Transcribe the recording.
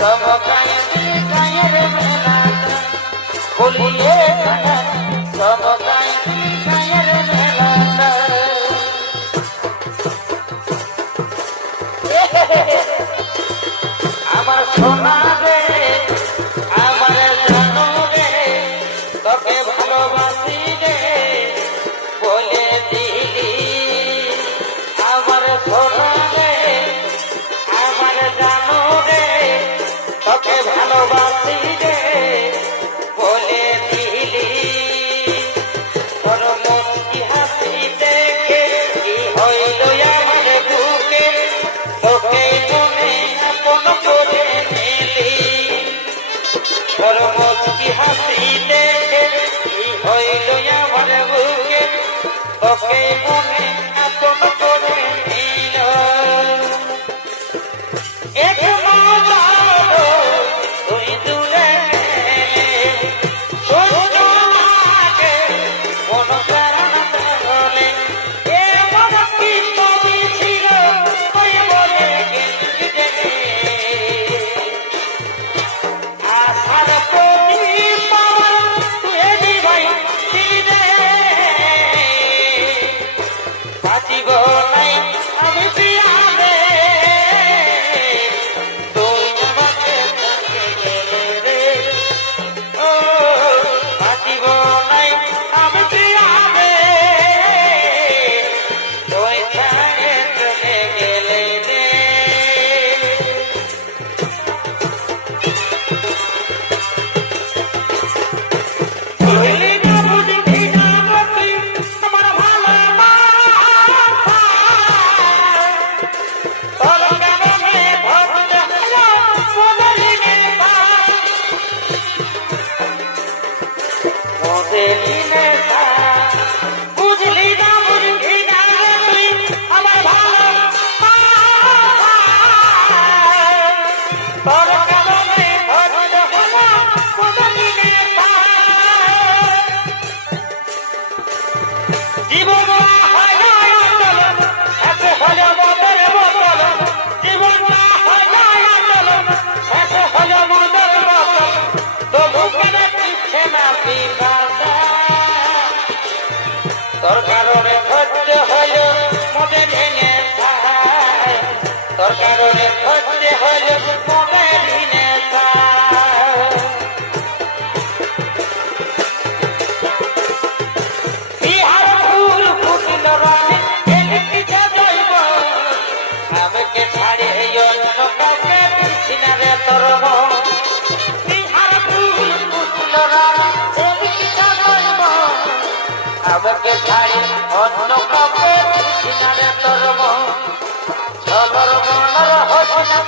চমকায় গায়ের মেলা বলিয়ে চমকায় গায়ের মেলা আমার সোনা রে আমার জানো রে তোকে ভালোবাসি রে বলে দিলি আমার সোনা রে আমার জানো রে তোকে ভালোবাসি রে বলে দিলি তোর মুচকি হাসি দেখে কি হইল আমার বুকে তোকে মনে আপন করে নিলি তোর মুচকি হাসি দেখে কি হইল আমার বুকে তোকে মনে আপন করে নিল এক মাতালো তুই দূরে লাগে মন প্রাণ তাহলে এ মন কি তুমি ছিল ওই বলে গেলে আশার প্রতি পাওয়ার তুই দিবাই দিলে বাঁচিব নাই আমি পিয়ারে তুই আমাকে গেলে রে ও বাঁচিব নাই আমি পিয়ারে তুই ছাড়ে চলে গেলে রে বুঝলি না বুঝলি না তুই আমার ভালোবাসা তোর কারণে ভক্ত হলো মোদেরিনে মোদেরিনে বুঝলি না বুঝলি না তুই আমার ভালোবাসা তোর কারণে ভক্ত হলো মোদেরিনে জীবন হয় না চলন এত হলো মদের বোতল জীবন হয় না চলন এত হলো মদের বোতল তবু কেন দিচ্ছে না বিবাদা তোর কারণে ধৈর্য হল মদের ভেঙে ছায় তোর কারণে ধৈর্য হল মদের ভেঙে ছায় বিহার ফুল ফুটিল রানে এলিপিতে যাইব আমাকে ছাড়ে অন্য কাউকে দিচ্ছি না রে তোর মন বিহার ফুল ফুটিল রানে এলিপিতে যাইব আমাকে ছাড়ে অন্য কাউকে দিচ্ছি না রে তোর মন চলর মনর হচ্ছে না